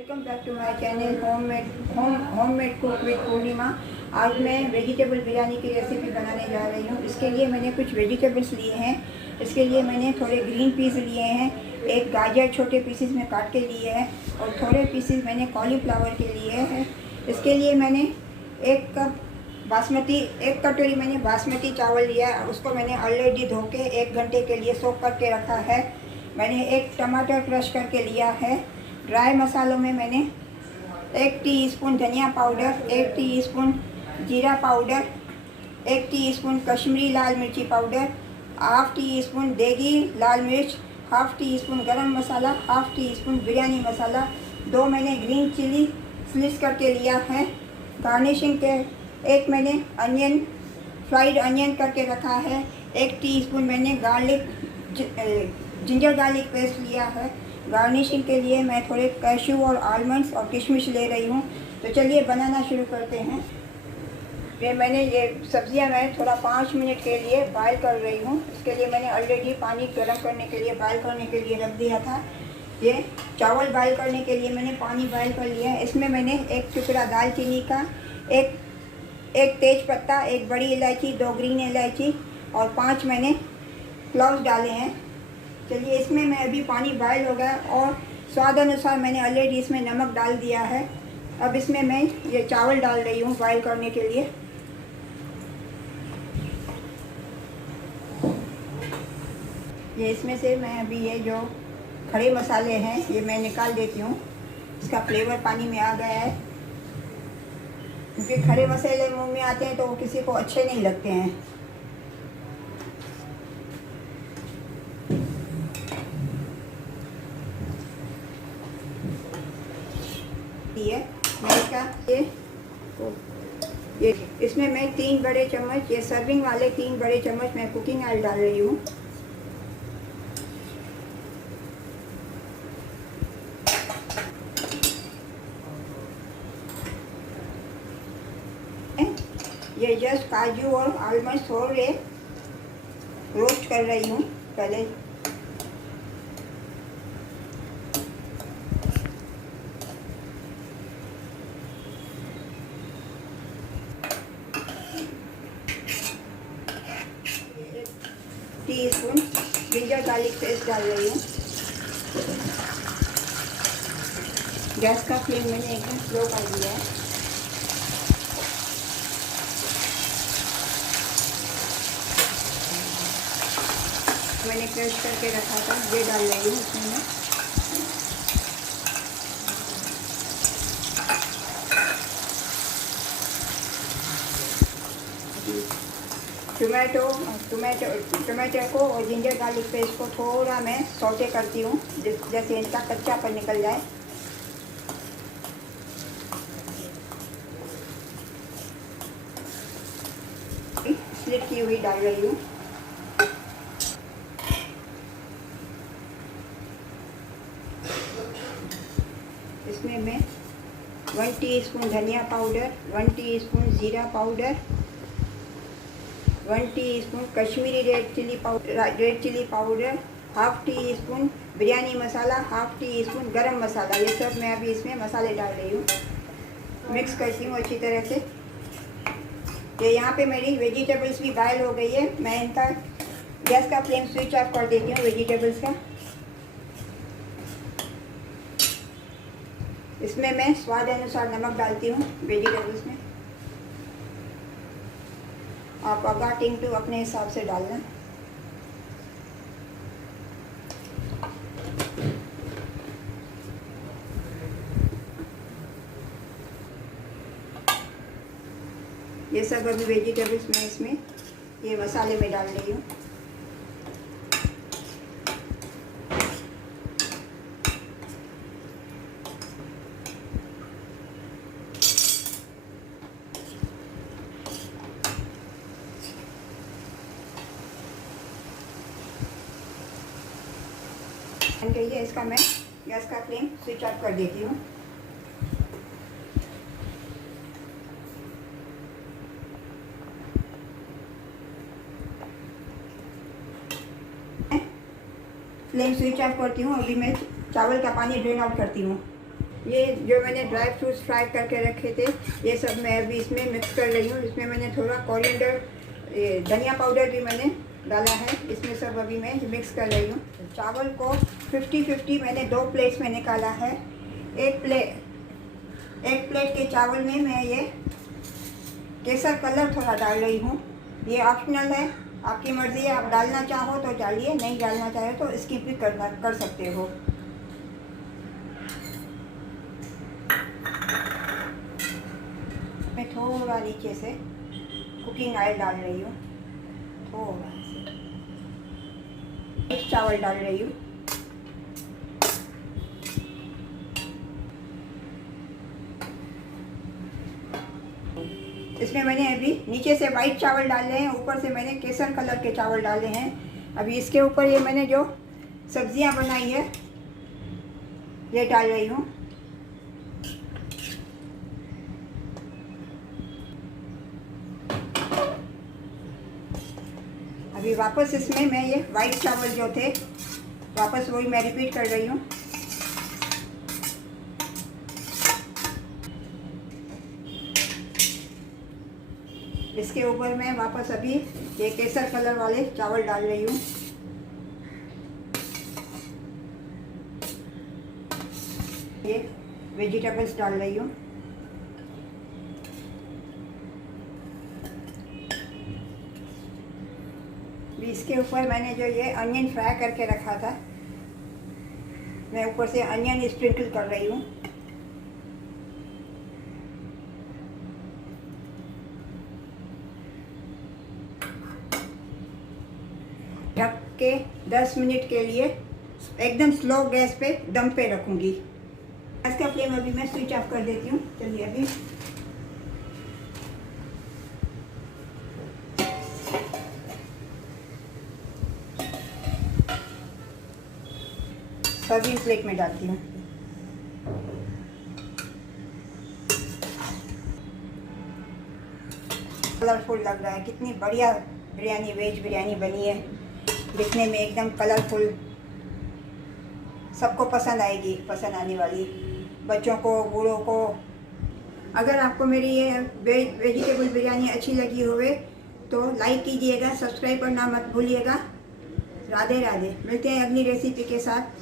Welcome back to my channel homemade cook with Purnima. आज मैं vegetable biryani की रेसिपी बनाने जा रही हूँ। इसके लिए मैंने कुछ वेजिटेबल्स लिए हैं। इसके लिए मैंने थोड़े ग्रीन पीस लिए हैं, एक गाजर छोटे पीसेस में काट के लिए हैं और थोड़े पीसेस मैंने कॉलीफ्लावर के लिए हैं। इसके लिए मैंने एक कटोरी मैंने बासमती चावल लिया है। उसको मैंने ऑलरेडी धो के 1 घंटे के लिए सोक करके रखा है। मैंने एक टमाटर क्रश करके लिया है। ड्राई मसालों में मैंने 1 टीस्पून धनिया पाउडर, 1 टीस्पून जीरा पाउडर, 1 टीस्पून कश्मीरी लाल मिर्ची पाउडर, हाफ टीस्पून देगी लाल मिर्च, हाफ टीस्पून गरम मसाला, हाफ टीस्पून बिरयानी मसाला, 2 मैंने ग्रीन चिली स्लिस करके लिया है। गार्निशिंग के एक मैंने फ्राइड अनियन करके रखा है। 1 टीस्पून मैंने जिंजर गार्लिक पेस्ट लिया है। गार्निशिंग के लिए मैं थोड़े कैश्यू और आलमंड्स और किशमिश ले रही हूँ। तो चलिए बनाना शुरू करते हैं। मैंने ये सब्जियां मैं थोड़ा 5 मिनट के लिए बॉयल कर रही हूँ। इसके लिए मैंने ऑलरेडी पानी गर्म करने के लिए बॉयल करने के लिए रख दिया था। ये चावल बॉयल करने के लिए मैंने पानी बॉयल कर लिया है। इसमें मैंने 1 टुकड़ा दालचीनी का, एक तेज पत्ता, 1 बड़ी इलायची, 2 ग्रीन इलायची और 5 मैंने क्लॉव्स डाले हैं। चलिए, इसमें मैं अभी पानी बॉयल हो गया और स्वाद अनुसार मैंने ऑलरेडी इसमें नमक डाल दिया है। अब इसमें मैं ये चावल डाल रही हूँ बॉयल करने के लिए। ये इसमें से मैं अभी ये जो खड़े मसाले हैं ये मैं निकाल देती हूँ। इसका फ्लेवर पानी में आ गया है, क्योंकि खड़े मसाले मुंह में आते हैं तो वो किसी को अच्छे नहीं लगते हैं। ये इसमें मैं 3 बड़े चम्मच, ये सर्विंग वाले 3 बड़े चम्मच मैं कुकिंग ऑयल डाल रही हूँ। ये जस्ट काजू और आलमंड थोड़े रोस्ट कर रही हूँ पहले। टीस्पून जिंजर गार्लिक पेस्ट डाल रही हूँ। गैस का फ्लेम मैंने एकदम स्लो कर दिया है। मैंने क्रश करके रखा था, ये डाल रही हूँ इसमें मैं। टोमेटो को और जिंजर गार्लिक पेस्ट को थोड़ा मैं सौटे करती हूँ, जैसे इनका कच्चापन निकल जाए। स्लिट की हुई डाल रही हूँ। इसमें मैं 1 टीस्पून धनिया पाउडर, 1 टीस्पून जीरा powder, 1 teaspoon Kashmiri red chilli powder, half teaspoon biryani masala, half teaspoon garam masala, ये सब मैं अभी इसमें मसाले डाल रही हूँ। मिक्स करती हूँ अच्छी तरह से। ये यहाँ पे मेरी वेजिटेबल्स भी बॉयल हो गई है। मैं इनका गैस का फ्लेम स्विच ऑफ कर देती हूँ वेजिटेबल्स का। इसमें मैं स्वाद अनुसार नमक डालती हूँ वेजिटेबल्स में। आप अकॉर्डिंग टू अपने हिसाब से डालना। ये सब अभी वेजिटेबल्स में इसमें ये मसाले में डाल रही हूँ। कहिए इसका मैं गैस का फ्लेम स्विच ऑफ कर देती हूँ। फ्लेम स्विच ऑफ करती हूँ। अभी मैं चावल का पानी ड्रेन आउट करती हूँ। ये जो मैंने ड्राई फ्रूट्स फ्राई करके रखे थे, ये सब मैं अभी इसमें मिक्स कर रही हूँ। इसमें मैंने थोड़ा कोरिएंडर, धनिया पाउडर भी मैंने डाला है इसमें। सब अभी मैं मिक्स कर रही हूँ। चावल को 50-50 मैंने 2 प्लेट्स में निकाला है। एक प्लेट के चावल में मैं ये केसर कलर थोड़ा डाल रही हूँ। ये ऑप्शनल है, आपकी मर्ज़ी है, आप डालना चाहो तो डालिए, नहीं डालना चाहे तो स्किप भी कर सकते हो। मैं थोड़ा नीचे से कुकिंग ऑयल डाल रही हूँ, थोड़ा से चावल डाल रही हूँ। इसमें मैंने अभी नीचे से वाइट चावल डाले हैं, ऊपर से मैंने केसर कलर के चावल डाले हैं। अभी इसके ऊपर ये मैंने जो सब्जियां बनाई है ये डाल रही हूँ। अभी वापस इसमें मैं ये वाइट चावल जो थे वापस वही मैं रिपीट कर रही हूँ। इसके ऊपर मैं वापस अभी ये केसर कलर वाले चावल डाल रही हूँ। ये वेजिटेबल्स डाल रही हूँ। इसके ऊपर मैंने जो ये अनियन फ्राई करके रखा था, मैं ऊपर से अनियन स्प्रिंकल कर रही हूँ। ढक के 10 मिनट के लिए एकदम स्लो गैस पे दम पे रखूँगी। गैस का फ्लेम अभी मैं स्विच ऑफ कर देती हूँ। चलिए अभी सर्विंग प्लेट में डालती हूँ। कलरफुल लग रहा है, कितनी बढ़िया बिरयानी, वेज बिरयानी बनी है। दिखने में एकदम कलरफुल, सबको पसंद आएगी, पसंद आने वाली, बच्चों को, बूढ़ों को। अगर आपको मेरी ये वेजिटेबल बिरयानी अच्छी लगी होवे तो लाइक कीजिएगा, सब्सक्राइब करना मत भूलिएगा। राधे राधे। मिलते हैं अगली रेसिपी के साथ।